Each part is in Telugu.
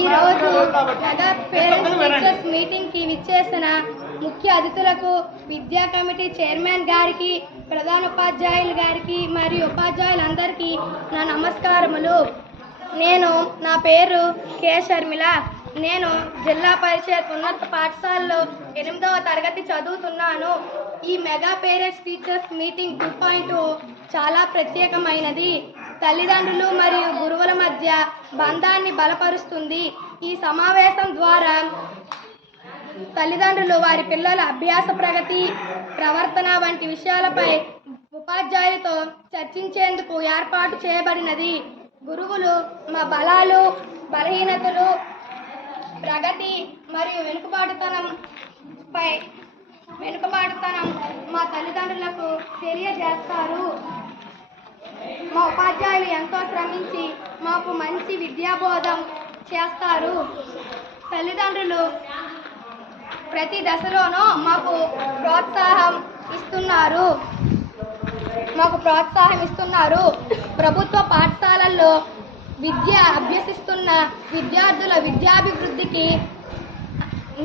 ఈరోజు మెగా పేరెంట్స్ టీచర్స్ మీటింగ్కి విచ్చేసిన ముఖ్య అతిథులకు విద్యా కమిటీ చైర్మన్ గారికి, ప్రధానోపాధ్యాయులు గారికి మరియు ఉపాధ్యాయులందరికీ నా నమస్కారములు. నా పేరు కె షర్మిల. నేను జిల్లా పరిషత్ ఉన్నత పాఠశాలలో 8వ తరగతి చదువుతున్నాను. ఈ మెగా పేరెంట్స్ టీచర్స్ మీటింగ్ 2.0 చాలా ప్రత్యేకమైనది. తల్లిదండ్రులు మరియు గురువుల మధ్య బంధాన్ని బలపరుస్తుంది. ఈ సమావేశం ద్వారా తల్లిదండ్రులు వారి పిల్లల అభ్యాస ప్రగతి, ప్రవర్తన వంటి విషయాలపై ఉపాధ్యాయులతో చర్చించేందుకు ఏర్పాటు చేయబడినది. గురువులు మా బలాలు, బలహీనతలు, ప్రగతి మరియు వెనుకబాటుతనం మా తల్లిదండ్రులకు తెలియజేస్తారు. మా ఉపాధ్యాయులు ఎంతో శ్రమించి మాకు మంచి విద్యాబోధం చేస్తారు. తల్లిదండ్రులు ప్రతి దశలోనూ మాకు ప్రోత్సాహం ఇస్తున్నారు. ప్రభుత్వ పాఠశాలల్లో విద్య అభ్యసిస్తున్న విద్యార్థుల విద్యాభివృద్ధికి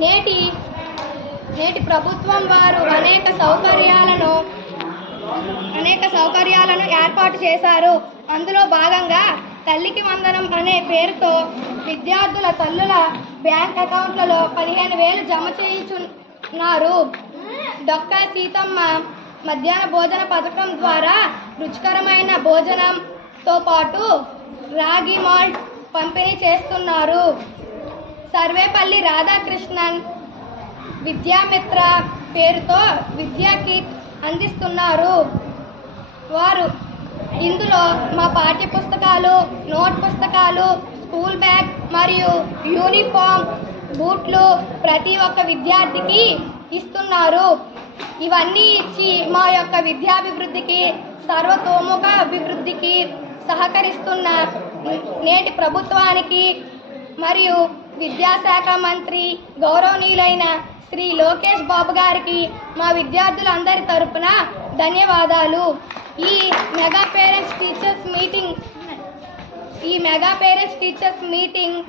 నేటి ప్రభుత్వం వారు అనేక సౌకర్యాలను ఏర్పాటు చేశారు. అందులో భాగంగా తల్లికి వందనం అనే పేరుతో విద్యార్థుల తల్లుల బ్యాంక్ అకౌంట్లలో 15,000 జమ చేయించున్నారు. డొక్కా సీతమ్మ మధ్యాహ్న భోజన పథకం ద్వారా రుచికరమైన భోజనంతో పాటు రాగి మాల్ట్ పంపిణీ చేస్తున్నారు. సర్వేపల్లి రాధాకృష్ణన్ విద్యామిత్ర పేరుతో విద్యా కిట్ అందిస్తున్నారు. ఇందులో మా పాఠ్య పుస్తకాలు, నోట్ పుస్తకాలు, స్కూల్ బ్యాగ్ మరియు యూనిఫామ్, బూట్లు ప్రతి ఒక్క విద్యార్థికి ఇస్తున్నారు. ఇవన్నీ ఇచ్చి మా యొక్క విద్యాభివృద్ధికి, సర్వతోముఖ అభివృద్ధికి సహకరిస్తున్న నేటి ప్రభుత్వానికి మరియు విద్యాశాఖ మంత్రి గౌరవనీయులైన శ్రీ లోకేష్ బాబు గారికి మా విద్యార్థులందరి తరపున ధన్యవాదాలు. ఈ మెగా పేరెంట్స్ టీచర్స్ మీటింగ్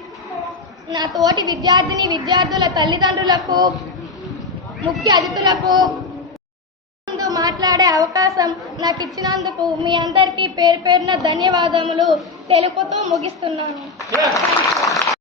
నా తోటి విద్యార్థుల తల్లిదండ్రులకు, ముఖ్య అతిథులకు మాట్లాడే అవకాశం నాకు ఇచ్చినందుకు మీ అందరికీ పేరు పేరున ధన్యవాదములు తెలుపుతూ ముగిస్తున్నాను.